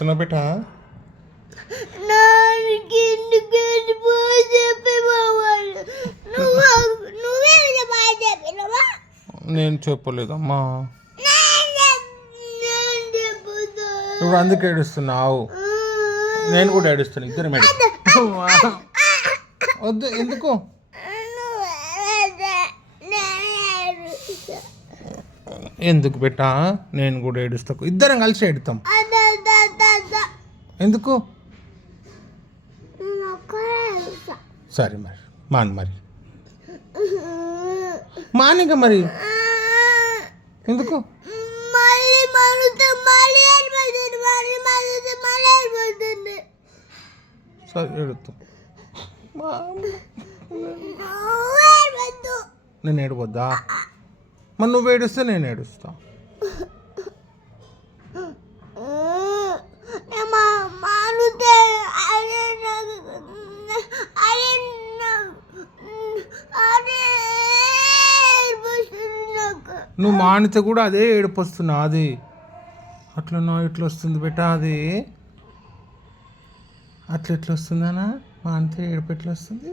ఏడుస్తున్నావు బేట? నేను చెప్పలేదమ్మా. ఇప్పుడు అందుకు ఏడుస్తున్నావు. నేను కూడా ఏడుస్తాను. ఇద్దరు వద్దు. ఎందుకు? ఎందుకు బేటా? నేను కూడా ఏడుస్తా. ఇద్దరం కలిసి ఏడుతాం. ఎందుకు? సరే మరి మరి మానిక మరి ఎందుకు? సరే ఏడుతాం. నేను ఏడవద్దా? మరి నువ్వు ఏడుస్తే నేను ఏడుస్తా. నువ్వు మానితే కూడా అదే ఏడుపు వస్తున్నా. అది అట్లనో ఇట్లా వస్తుంది బేటా. అది అట్లా ఎట్లా వస్తుందనా? మానితే ఏడుపు ఎట్లా వస్తుంది?